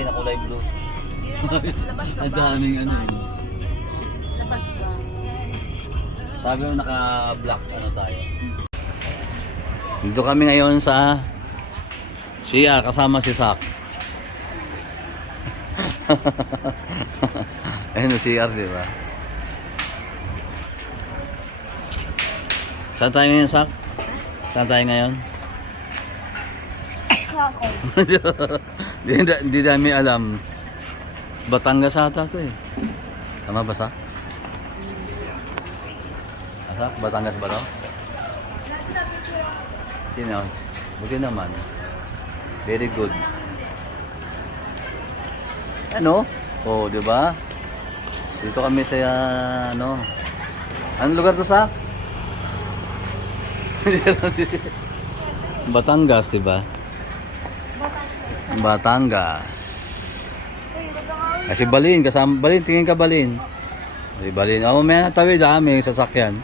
malaki na kulay blue. Labas ka Ang ba? daming ano yun. Labas ba? Sabi mo naka-black ano tayo. Dito kami ngayon sa CR kasama si Sak. Ayun si CR, di ba? Saan tayo ngayon, Sak? Saan tayo ngayon? Ako. Hindi dami alam. Batangas ata ito eh. Tama ba, Sak? Sak, Batangas ba ito? Sino? Buti naman. Very good. Ano? Oh, di ba? Dito kami sa ano? Anong lugar to, Sak? Batangas, di ba? Batangas. Kasi Balin, kasama Balin, tingin ka Balin. Ay Balin. Oh, may natawid may sasakyan.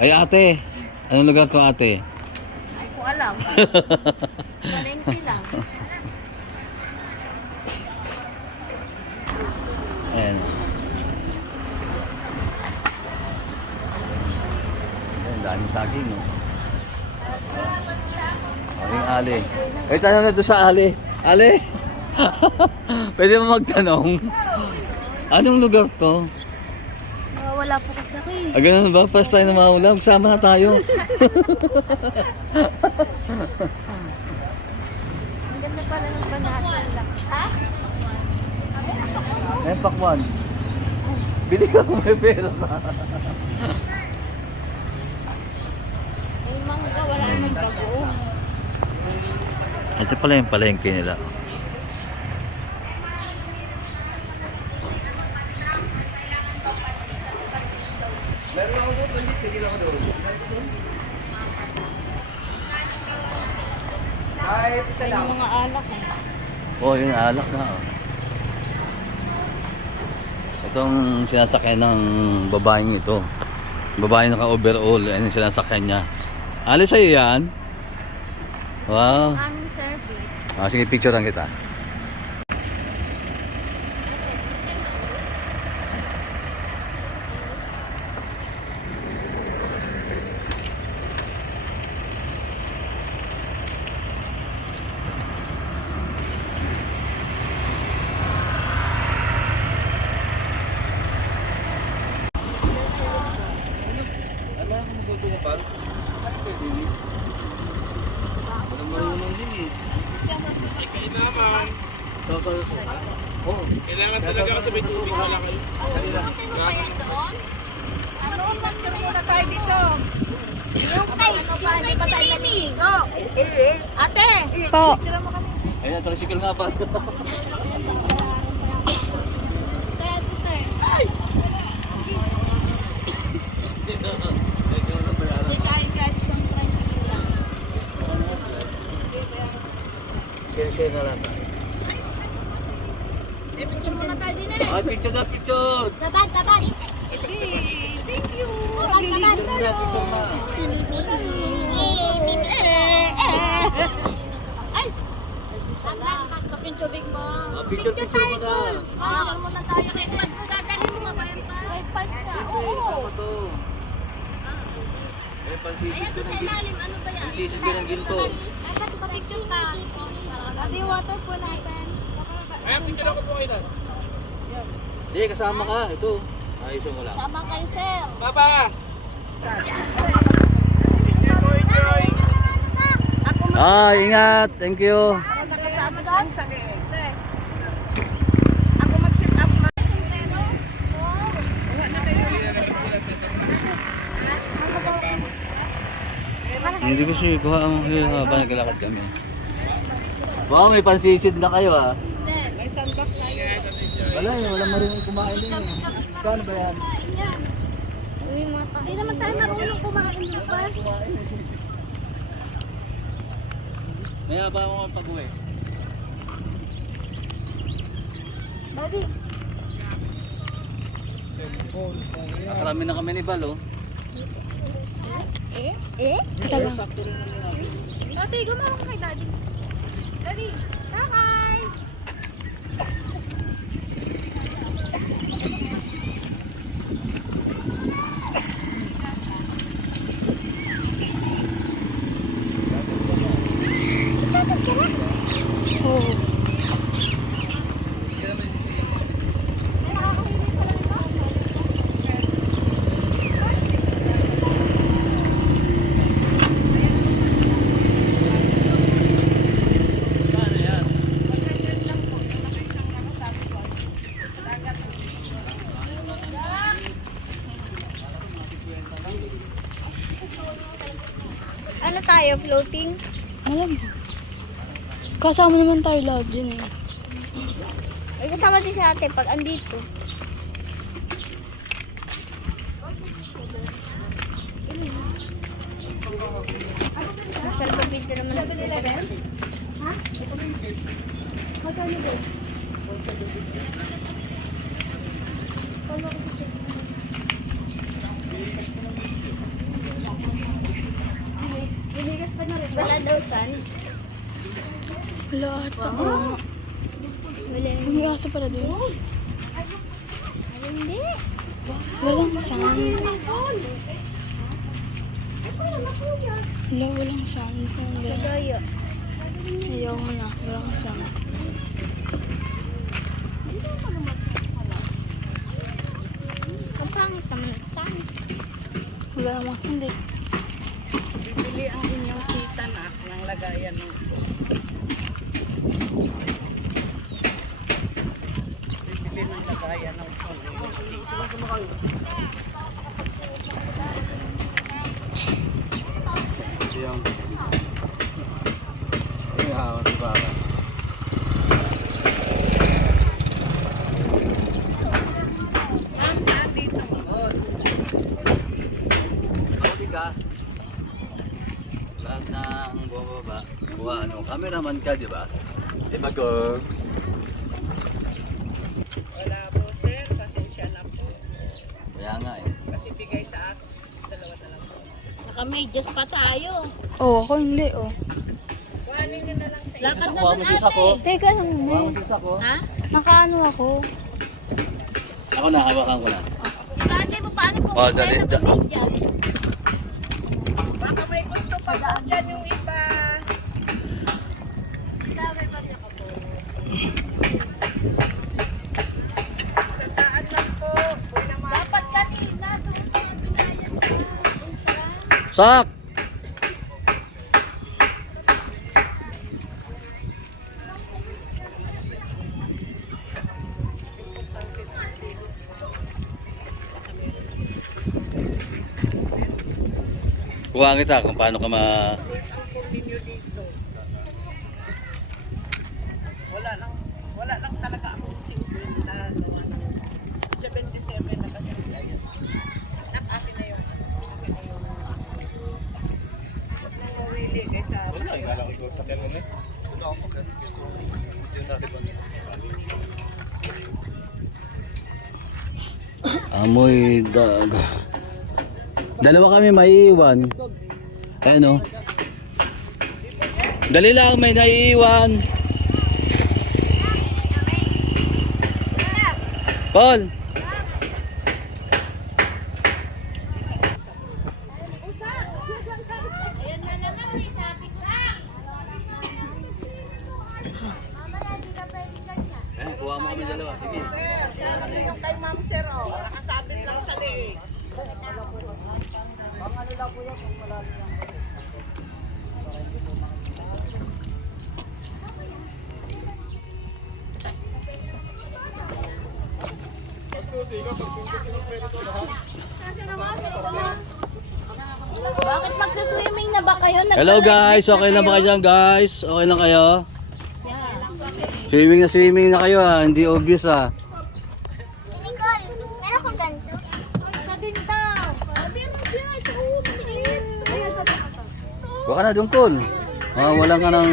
Ay ate, anong lugar to ate? Ay ko alam. Valente lang. Ayan. Ang daming saging, no? Oh, yung ali. Ay, tanong na doon sa ali. Ali! Pwede mo magtanong? Anong lugar to? Wala po kasi ako eh. Ah, ganun ba? First time na mawala. Magsama na tayo. Ang ganda pala ng banatan lang. Ha? Eh, pakwan. Bili ka kung may pera ka. May mangga, wala namang bagoong. Ito pala yung palengke nila. Yung mga alak eh. Oh, yung alak na. Oh. Itong sinasakyan ng babaeng ito. Babae naka-overall. Ayun yung sinasakyan niya. Alis sa'yo yan? Wow. Aming service. Ah, sige, picture lang kita. Ano ako mabuto niya, Pal? Ano pwede din? Walang marunong din eh. Ay, kayo naman. Oo. Kailangan talaga kasi may tubig wala kayo. Ano muna tayo dito? Yung kay Timmy. Ate! Po. Ayun na, tricycle nga pa. Share na lang. Picture muna tayo din eh. Ay, picture na, picture! Saban, saban. Thank you. Saban, saban. Picture na, picture na. Ay! Sa pintubig mo. Ah, picture mo na. Picture muna tayo kay Pag. Dadalhin mo ba yun pa? Kay Pag ka. Tama to. Eh, pansisid Ayan ko to sa ng ginto. ilalim. Ano ba yan? Pansisid ko ng ginto. Picture ka. Adi water po natin. Ay, picture ako po kayo na. Hindi, kasama ka. Ito. Ayusin mo lang. Sama kayo, sir. Papa! Ah, ingat. Thank you. Ako nakasama doon. Hindi ko siya kuha ang habang naglalakad kami. Wow, may pansisid na kayo ah. Wala eh, walang marunong kumain din eh. Kano ba yan? Hindi naman tayo marunong kumain dito pa. Maya ba ako pag-uwi? Daddy. Kasarami na kami ni Bal oh. Teka lang. Dati, gumawak ka kay daddy. Daddy, kakay! Oo. Ano tayo, floating? Alam mo. Kasama naman tayo lahat dyan eh. Ay, kasama din si ate pag andito. Nasalbabid na naman ako. Wala daw san. Wala ata. Oo. Wala. May aso pala doon. Hindi. Walang sound. Wala, walang sound. Wala. Doyo. Ayaw mo na. Walang sound. Ang pangit naman ang san. Wala namang sound eh. Bibili ang inyong kita na ng lagayan ng bibili ng lagayan ng Yung... Ay, hawak si Baka. Ang saan dito mo? Huli ka. Lahat ng bumaba. Kuha, ano, cameraman ka, di ba? Di ba, girl? Wala po sir, pasensya na po. Kaya nga eh. Kasi bigay sa akin, dalawa na lang po. Naka-medyas pa tayo. Oo, ako hindi oh. Kuhanin nyo na lang sa Lakad na Kuha dun mo sis ako. Teka lang Kuha mo mo. sis ako. Ha? Nakaano ako. Ako na, hawakan ko na. Si ate mo paano po? Oh, dali. Naka-medyas. baka may gusto pa po dyan yung iba. Sandaan lang po. Dapat kanina doon sa binayan sa entrance. Sak! Kuha kita kung paano ka ma... Ang ninyo dito. Wala lang talaga akong simple na gawa ng 77 na kasi ayun. Akin na yun. Akin na yun. Huwag nang mawili kaysa Amoy daga. Dalawa kami maiiwan. Ayun o. Dali lang, may naiiwan. Paul! Ayan na naman, may sabi sa. Mamaya, di na pwede ganyan. Kuha mo kami dalawa. Sige. sir. Yung kay ma'am sir, oh. Nakasabit lang sa leeg. Bakit magsuswimming na ba kayo? Hello guys, okay lang ba kayo dyan guys? Okay lang kayo? Yeah. Swimming na kayo ha, hindi obvious ha. Nicole, meron kong ganito. Sa din daw. Sabi mo siya, ito maliit. Baka na dungkol. Wala ka ng...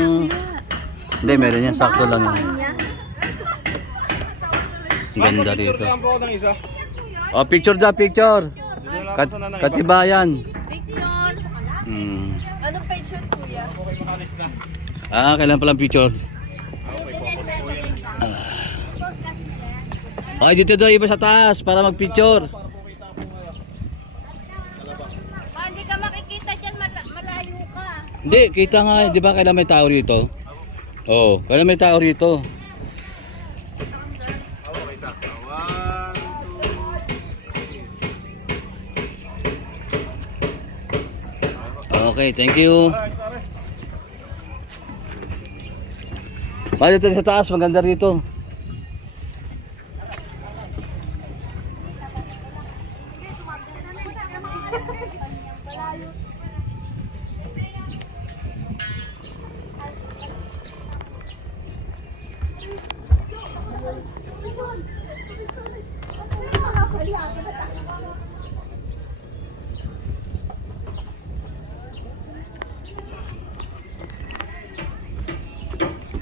Hindi, meron yan, sakto lang yan. Ganda dito. Picture lang po ako ng isa. Oh, picture da, picture. Katibayan. Picture. Okay, makalis na. Kailan palang picture? Okay, dito daw iba sa taas para mag-picture. Hindi ka makikita dyan, malayo ka. Hindi, kita nga, di ba kailan may tao rito? Oo, kailan may tao rito? Okay, thank you. Dito sa taas, maganda rito.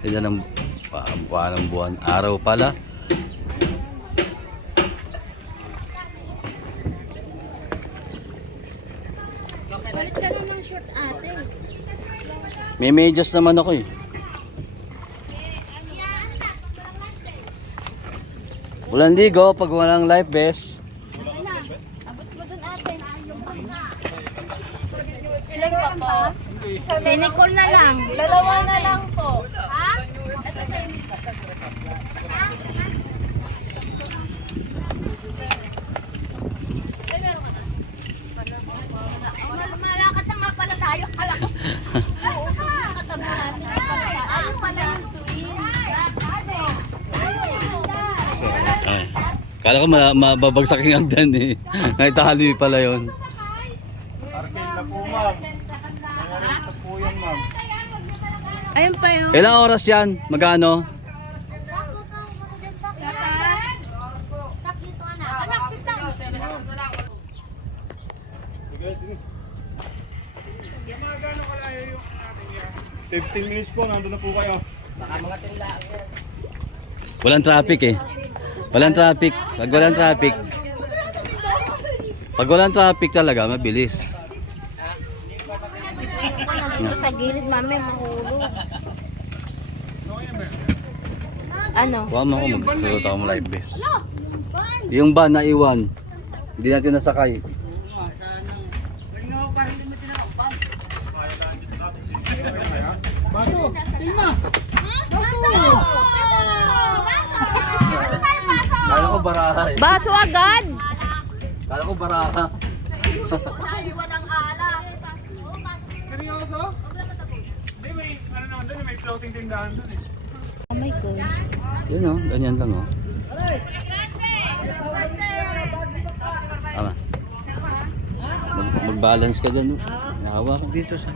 Yan ang buwan, araw pala. Balit ka na ng short ate. May medyas naman ako eh. Walang ligo pag walang life vest. Abot mo dun ate. Ilan pa po? Si Nicole na lang. Dalawa na lang po. Ha? Ito si Malakad na nga pala tayo. Kala ko. Oo, katabahan. Ano pala yung tuwing? Ay. Kala ko mababagsak yung hagdan eh. Naitali pala yun. Parking na po, ma'am. Nangarito po yan, ma'am. Ayun pa yun. Ilang oras yan? Magano? Anak, sit down. 15 minutes po, nandun na po kayo. Walang traffic eh. Walang traffic. Pag walang traffic. Pag walang traffic talaga, mabilis. Dito sa gilid, mami, mahulog. Ano? Kuha mo ako, magsulat ako ng life vest. Yung van na iwan. Hindi natin nasakay. Baso, Silma! Kala ko baraha eh. Baso agad! Kala ko baraha. Seryoso? Hindi, may, ano naman doon, may floating tindahan doon eh. Oh my God. Yun o, ganyan lang o. Tama. Mag-balance ka dyan o. Nakawakot dito siya.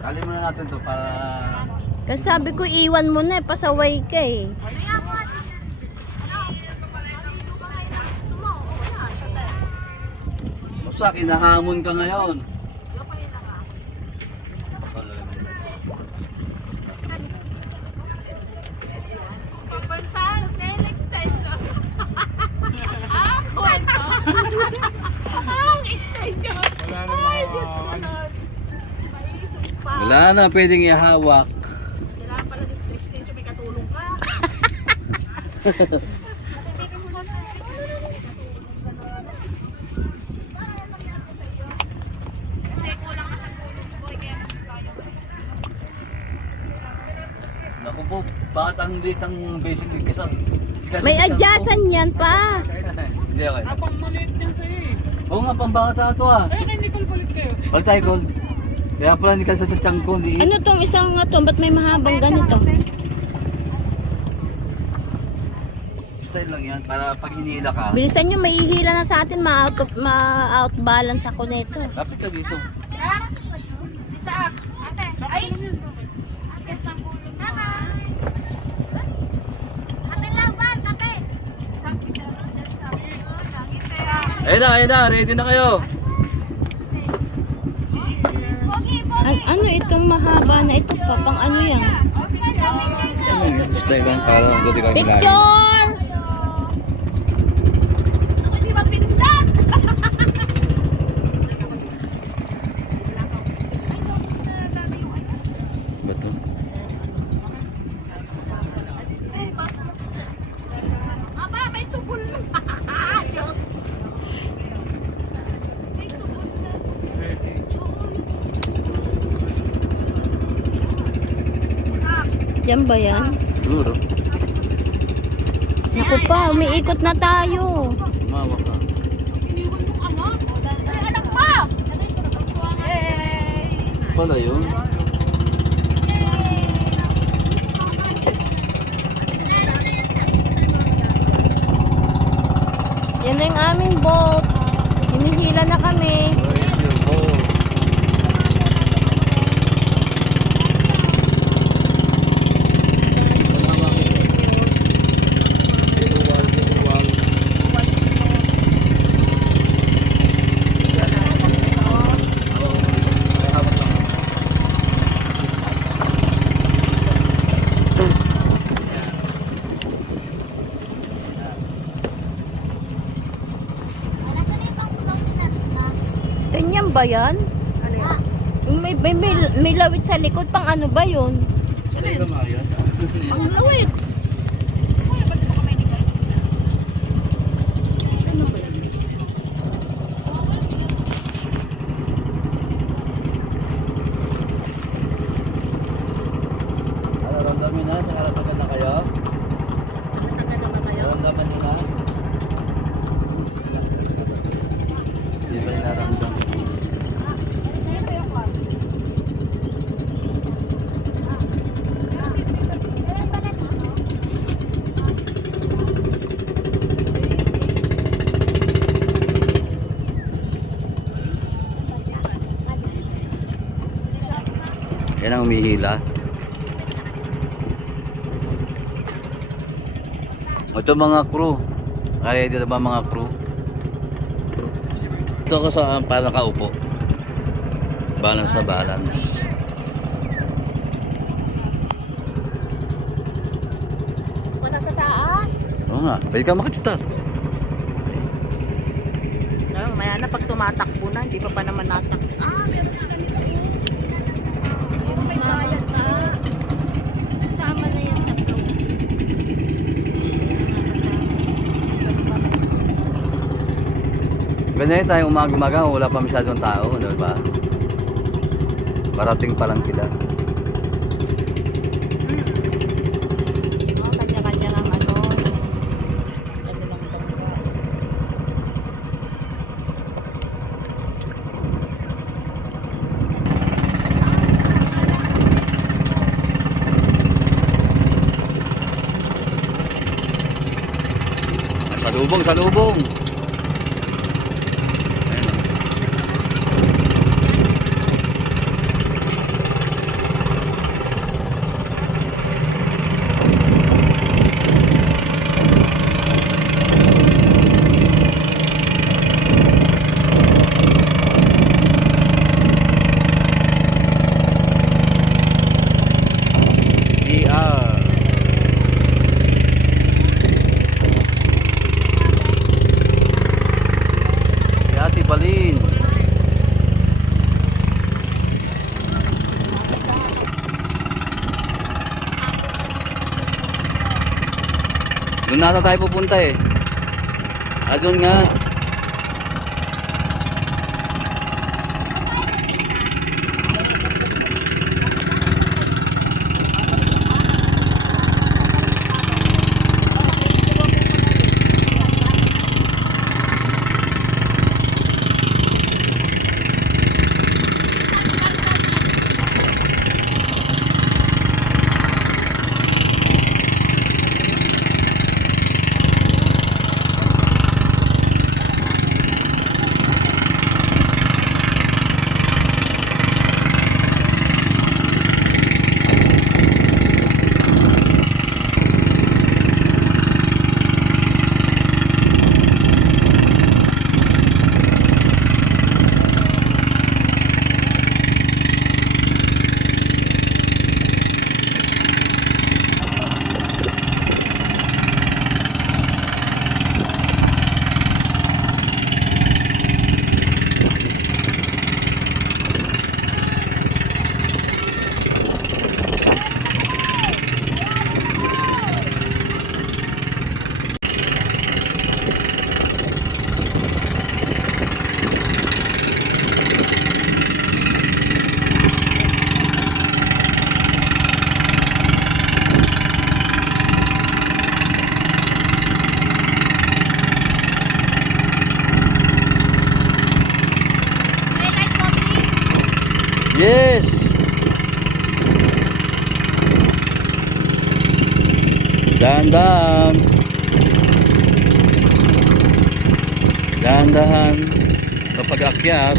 Kali muna natin to para... Kasi sabi ko, iwan mo na eh, pasaway ka eh. Basta kinahamon ka ngayon. Papansahan, nail extension. Kwento. Ang extension. Wala na mga... Wala na pwedeng ihawak. Kailangan pala dito sa extension, may katulong ka. Naku po, bakit ang liit ang basic tigisa? May adjacent yan pa. Hindi okay. Napang maliit yan sa'yo eh. Oo nga, pambata ito ah. Ay, kay Nicole palit kayo. Balik tayo, Gold. Kaya pala hindi ka sa tiyan ko. Ano tong isang nga to? Ba't may mahabang ganito? Style lang yan, para pag hinila ka. Bilisan nyo, may ihila na sa atin, ma-outbalance ako nito. Kapit ka dito. Ayun na, ready na kayo. Ano itong mahaba na ito pa? Pang ano yan? Style lang, para hindi ka Picture! Diyan ba yan? Siguro. Naku pa, umiikot na tayo. Mawa ka. Pala yun. Yan na yung aming boat. Hinihila na kami. Where is your boat? Ganyan ba yan? Ano yan? May lawit sa likod. Pang ano ba yun? Ito nga yan. Ang lawit. Ramdamin na, nakaratagan na kayo? Naramdaman nyo na? Hindi ba yung naramdam? Yan ang umihila. Ito mga crew. Kaya dito ba mga crew? Ito ako sa para nakaupo. Balance na balance. Wala sa taas. Oo nga, pwede ka makachitas. No, maya na pag tumatakbo na, hindi pa naman natakbo. May bayad na. Kasama na yan sa flow. Ganyan tayo umaga-umaga, wala pa masyadong tao, di ba? Parating pa lang sila. Kanya-kanya ng ano. Ano lang bangga. Salubong, salubong! Ayan o. PR. Ate Balin. Doon nata tayo pupunta eh. Doon nga. Yes! Dahan-dahan. Dahan-dahan. Kapag akyat.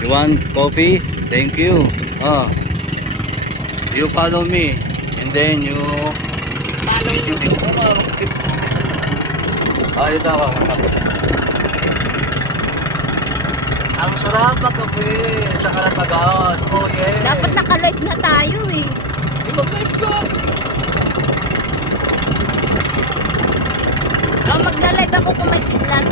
You want coffee? Thank you. Oh. You follow me. And then you... Follow you. Ayun ako. Ang sarap na kape sa Kalatagan. Oh yeah. Dapat naka-light na tayo eh. Di ba live ka? Magna-live ako kung may signal.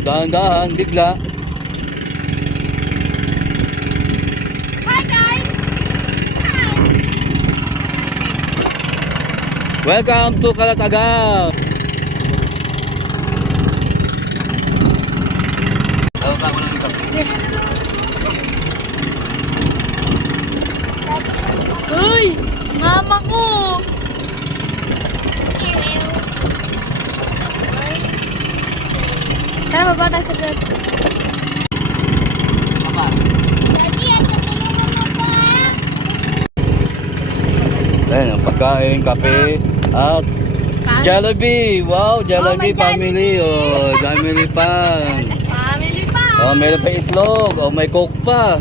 Dahan-dahan, bigla. Hi guys! Welcome to Kalatagan. Uy! Mama ko! Tara, baba tayo sa grab. Daddy, ano tulungan mo pa? Ayan, ang pagkain, kape, at Jollibee. Wow, Jollibee may family. Oh, family pa. Family pa! Oh, meron pa itlog. Oh, may coke pa.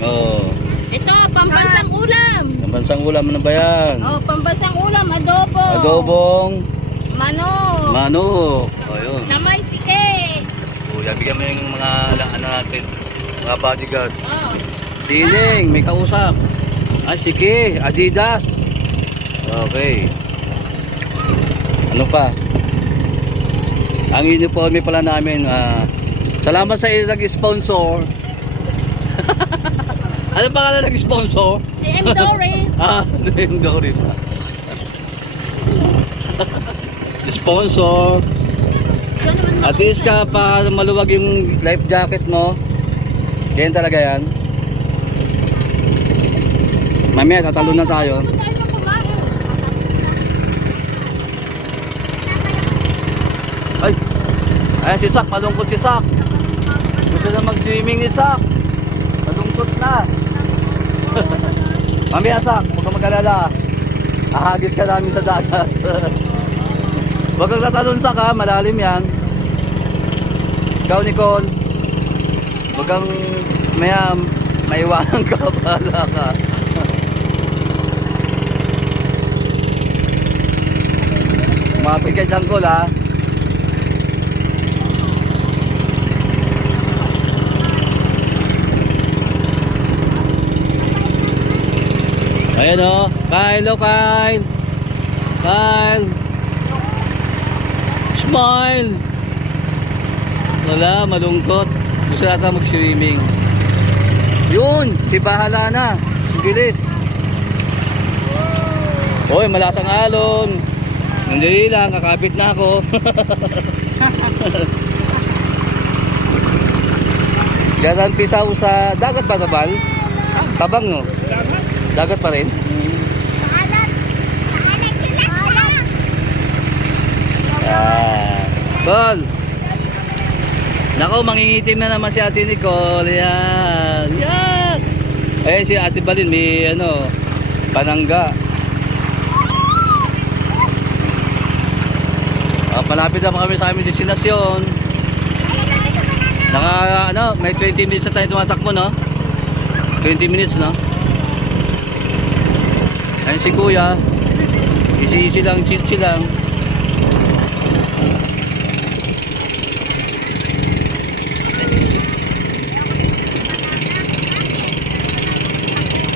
Oh, Ito, pambansang ulam. ang bansang ulam, ano ba yan? Oh, pambansang ulam, adobo. Adobong Manok. manok. Oh, yun. Na may sike. Oh, yan, bigyan mo yung mga ano natin, mga bodyguard. Oh. Siling, may kausap. Ay, sige, Adidas. Okay. Ano pa? Ang uniforme pala namin, salamat sa nag-sponsor. Ano pangalan nag-sponsor? Si M. Dory. Yung Dory pa. Sponsor. At least ka pa maluwag yung life jacket mo. Yan talaga yan. Mamaya tatalo na tayo. Ay! Ayan si Sak, malungkot si Sak. Gusto na mag-swimming ni Sak. Malungkot na. Mamaya Sak, huwag ka mag-alala. Ahagis ka namin sa dagat. Huwag kang tatalon Sak ha, malalim yan. Ikaw Nicole, huwag kang maiwanan ka, bahala ka. Kumapit ka dyan, Col, ha? Ayan o, Kyle, o Kyle. Kyle. Smile. Wala, malungkot. Gusto natin mag-swimming. Yun, di bahala na. Ang bilis. Hoy, malasang alon. Nandali lang, kakapit na ako. Gazan pisaw sa dagat ba tabal? Tabang no? Dagat pa rin? Col! Nako, mangingitim na naman si Ate Nicole. Yan. Yan. Ayun si Ate Balin, may ano, panangga. Palapit na pa kami sa aming destinasyon. May 20 minutes na tayo tumatakbo, no? 20 minutes, no? Ayun si Kuya. Easy lang, chill lang.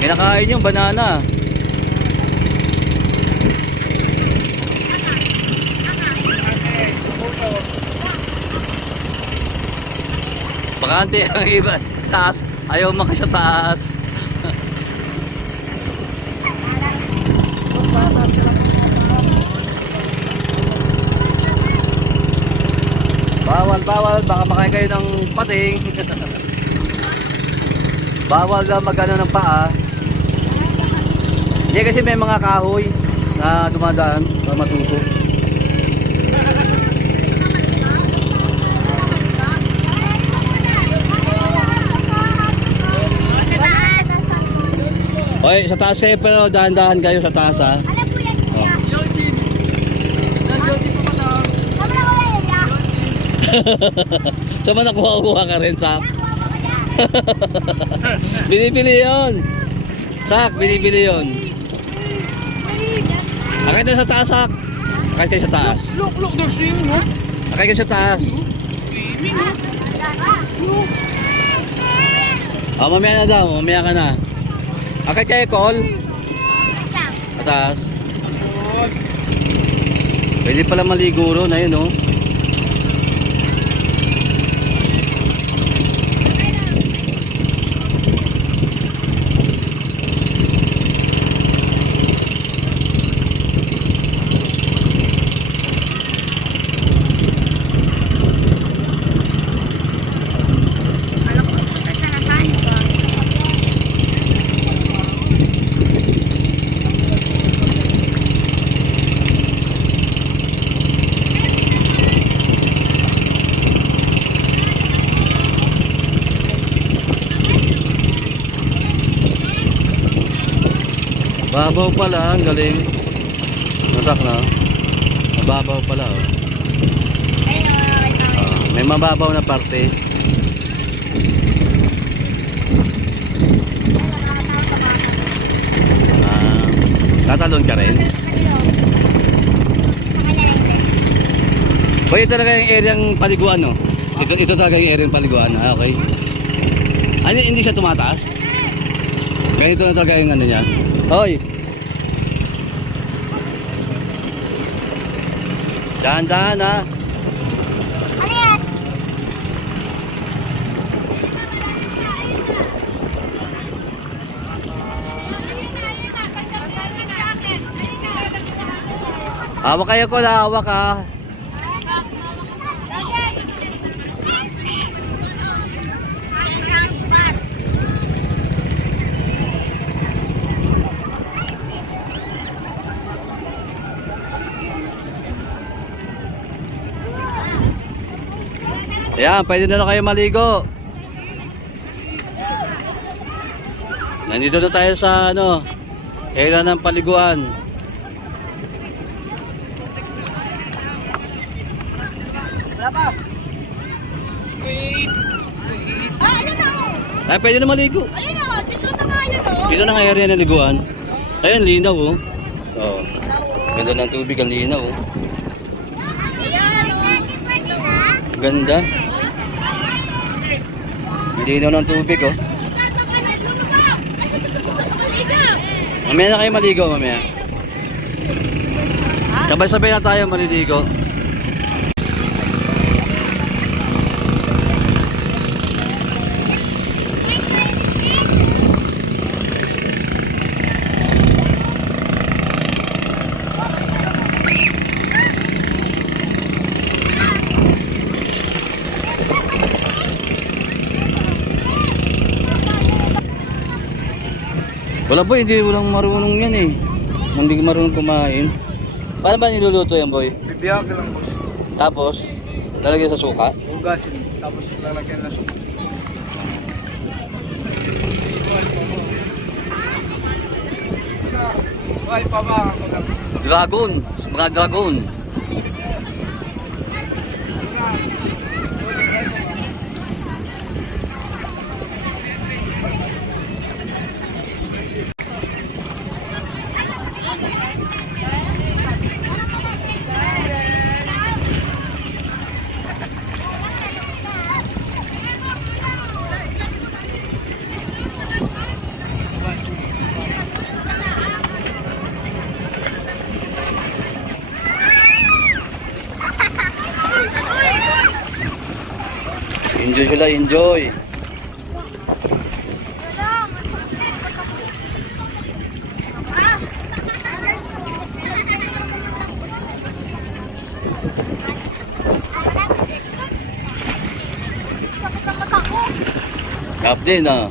Kinakain yung banana. Bakante ang iba. Taas. Ayaw maka sa taas. bawal. Baka makain kayo ng pating. Bawal na magano ng paa. Hindi kasi may mga kahoy na dumadaan para matuso. Okay, sa taas kayo pero dahan-dahan kayo sa taas ha. Ano po yan, kuya? Tama na kuya yun, ya? Saan man nakuha ka rin, Sak? Binibili yun. Sak, binibili yun. Akay tayo sa taas, Sak. Akay kayo sa taas. Look, they're swimming, huh? Akay kayo sa taas. Oh, mamaya na daw. Mamaya ka na. Akay kayo, Col. Sa taas. Pwede pala maligo ron. Ayun, oh. Babaw pala, ang galing. Nasak na. Mababaw pala, oh. May mababaw na parte. Tatalon ka rin. O, ito talaga yung area ng paliguan, no? Ito talaga yung area ng paliguan. Ah, okay. Ano, hindi siya tumataas? Ganito na talaga yung ano niya. Hoy! Dahan-dahan, ha? Ano yan? Hawak kayo ko, hawak ha. Ayan, pwede na kayo maligo. Nandito na tayo sa ano, area ng paliguan. Ay, pwede na maligo. Ayun o, dito na nga yun o. Dito na nga area ng liguan. Ayun, linaw oh. Oh. Ganda ng tubig, ang linaw oh. Ganda. Linaw ng tubig oh. Mamaya na kayo maligo, mamaya. Sabay-sabay na tayo maliligo. Wala boy, hindi walang marunong yan eh. Hindi marunong kumain. Paano ba niluluto yan boy? Bibiyag lang, boss. Tapos, lalagyan sa suka. Hugasin, tapos lalagyan na suka. Ay, pabaka ko lang. Dragon, mga dragon. Enjoy sila, enjoy. Gap din ah.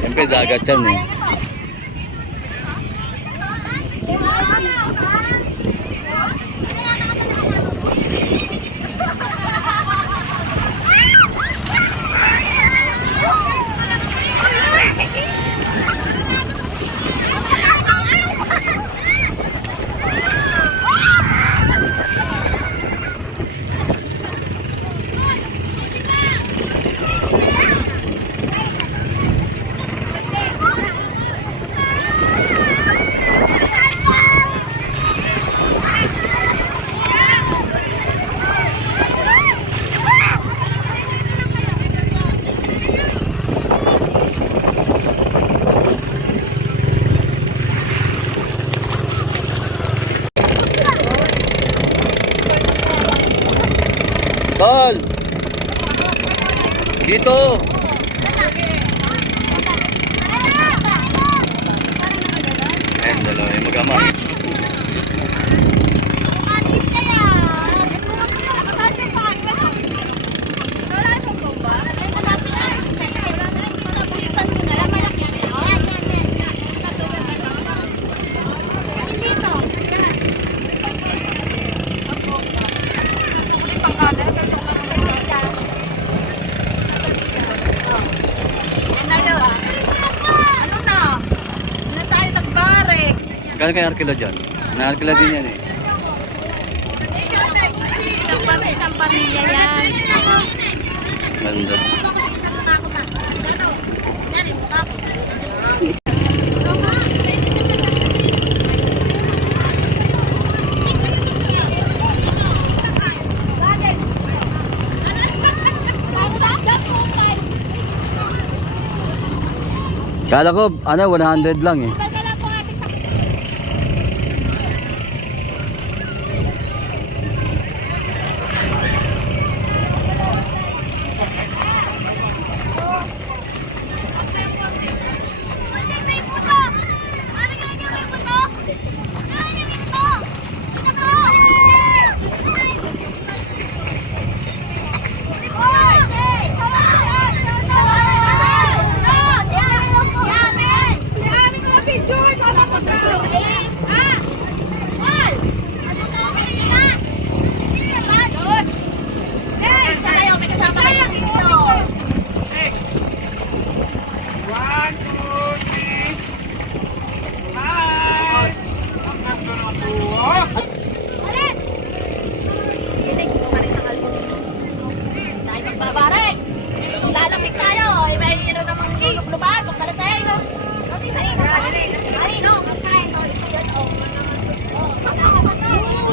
Siyempre dagat yan eh. Tol! Dito! Ayan, dalawa yung mag-ama. Kaya kaya arkila dyan? Na-arkila din yan eh. Isang pamilya yan. Ganda. Kala ko, 100 lang eh.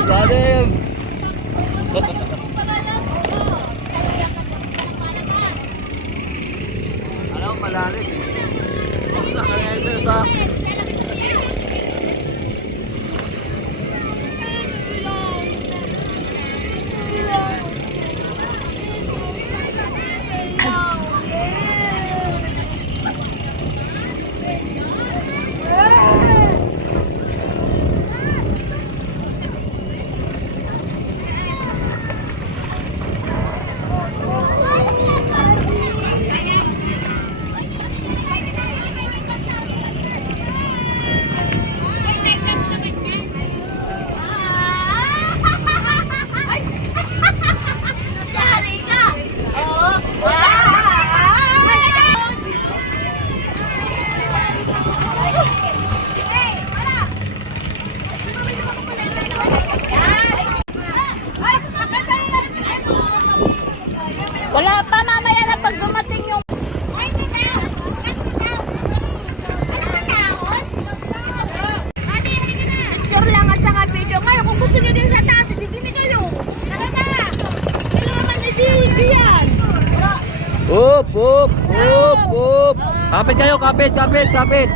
Salim! Alam mo malalim eh. Sa kanya ito sa... Wala pa, mamaya na pag dumating yung... Picture lang at saka video. Ngayon, kung gusto nyo din sa taas, hindi na kayo. Tara na! Sila naman hindi yan. Up! Up! Up! Up! Kapit kayo! Kapit! Kapit! Kapit!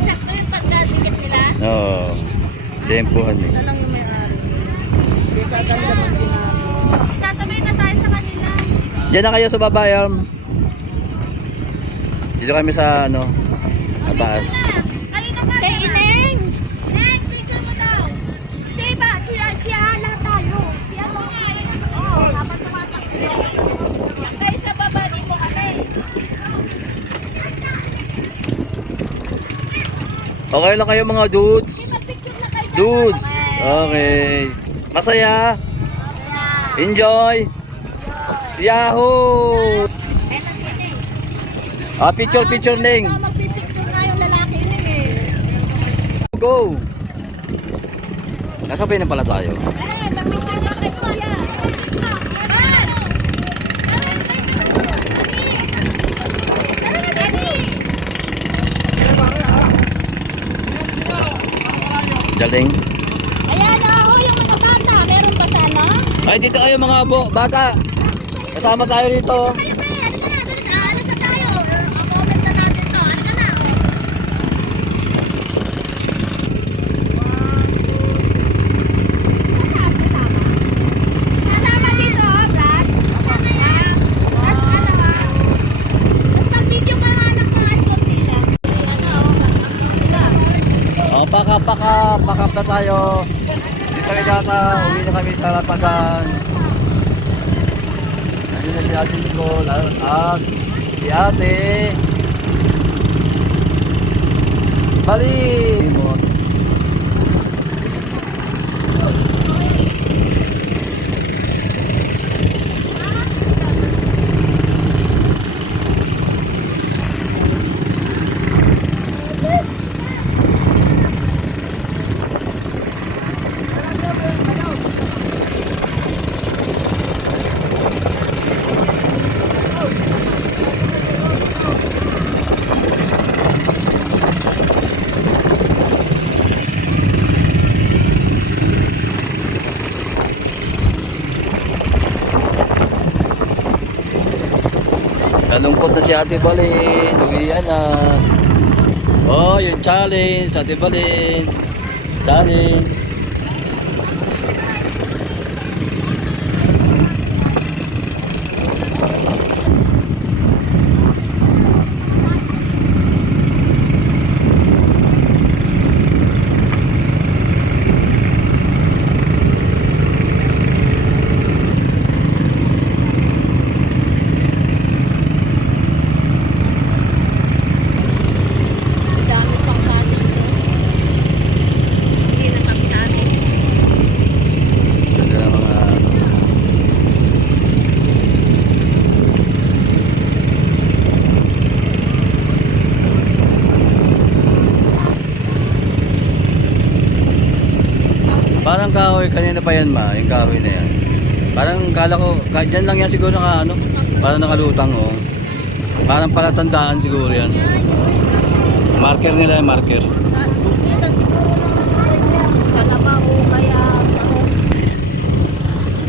Sakto yung pagkadikit nila. Oo. Tempohan eh. Siya lang yung may-ari. Hindi ka talaga mag-ginagawa. Sasabay na tayo sa kanila. Diyan na kayo sa babayam. Dito kami sa ano, sa taas. Kanina ka. Hey, Ineng! Ineng, picture mo daw. Diba, siya lahat Okay lang kayo mga dudes? Picture na kayo. Dudes. Okay. Masaya? Enjoy? Yahoo! Picture Ning. Magpipicture nga yung lalaki nun eh. Go! Nasabay na pala tayo. Magpicture na kayo kuya. Galing. Ayan oh, yung mga bata. Meron pa sana? Ay, dito kayo mga bata. Kasama tayo dito. Kayo pre, ano ka na? Alas na tayo. Comment na natin to. Ano ka na? Kasama dito, Brad. Kasama yan. Tapos pag-video ka nga ng mga konti lang. Pakap na tayo. Dito kami data. Uwi na kami sa Latagan. Nandun na si Ate Nicole at si Ate. Balik! Nalungkot na si Ate Balin. Uwian na. Oh, yung challenge. Ate Balin. Challenge. Dami pang kanin. Hindi na kami namin. Ito na mga... Parang kahoy, kanina pa yan yung kahoy na yan. Parang kala ko, dyan lang yan siguro ano, parang nakalutang oh. Parang palatandaan siguro yan. Marker nila yung marker. Dito siguro naman kalabaw kaya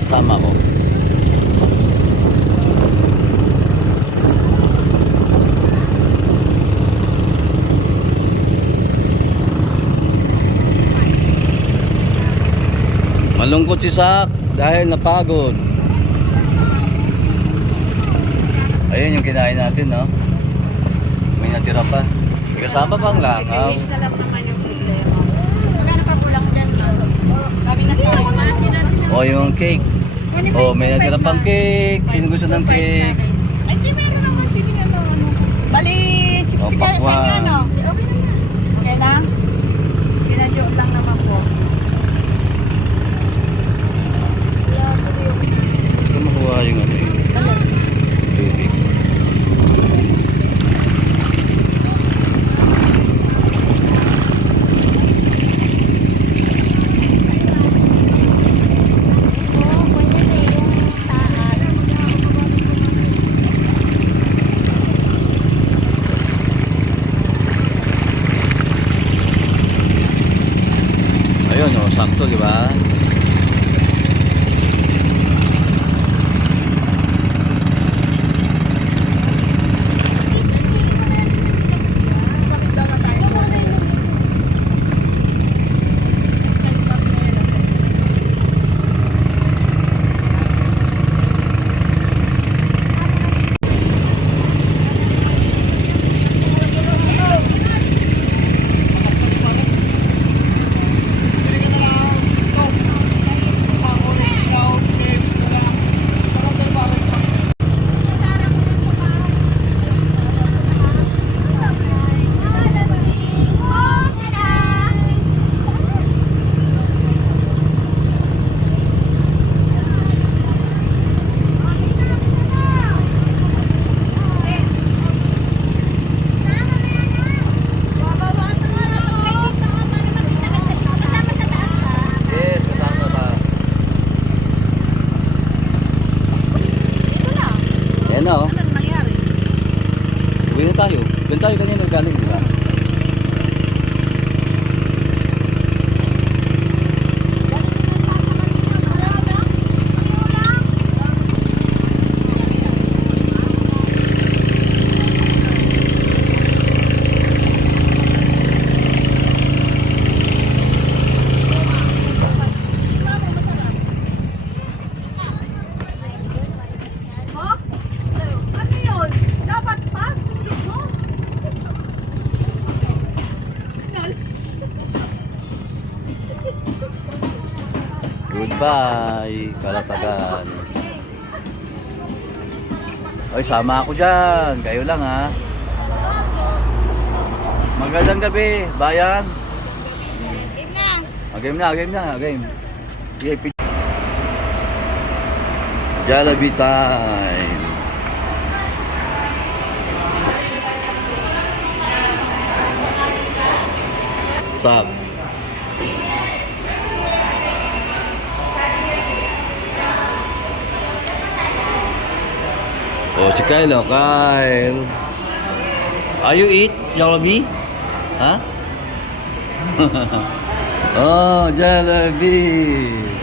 Sama ko. Malungkot si Sak dahil napagod. Ayun yung kinain natin, no? May natira pa. Kasama pang langaw. Finish na lang naman yung problema. magkano pa kulang dyan? Kami na sa O yung cake. O may natira pang cake. Sino gusto ng cake? Ay, di meron naman. Sige na to. Bali, 60 Oh, ka sa pakwan. inyo, no? Okay na? Ginadyoon lang naman po. Ito makuha yung ano yung tubig. Ayun oh, sakto di ba? tayo kanina galing, di ba? Ano yun? Dapat pass, hindi mo? Goodbye, Kalatagan. Oy, sama ako dyan. Kayo lang ha. Magandang gabi, bayan. Game na. Game. Yeah, Jollibee time. Sup? Oh, si Kyle. Are you eat Jollibee? Huh? Oh, Jollibee.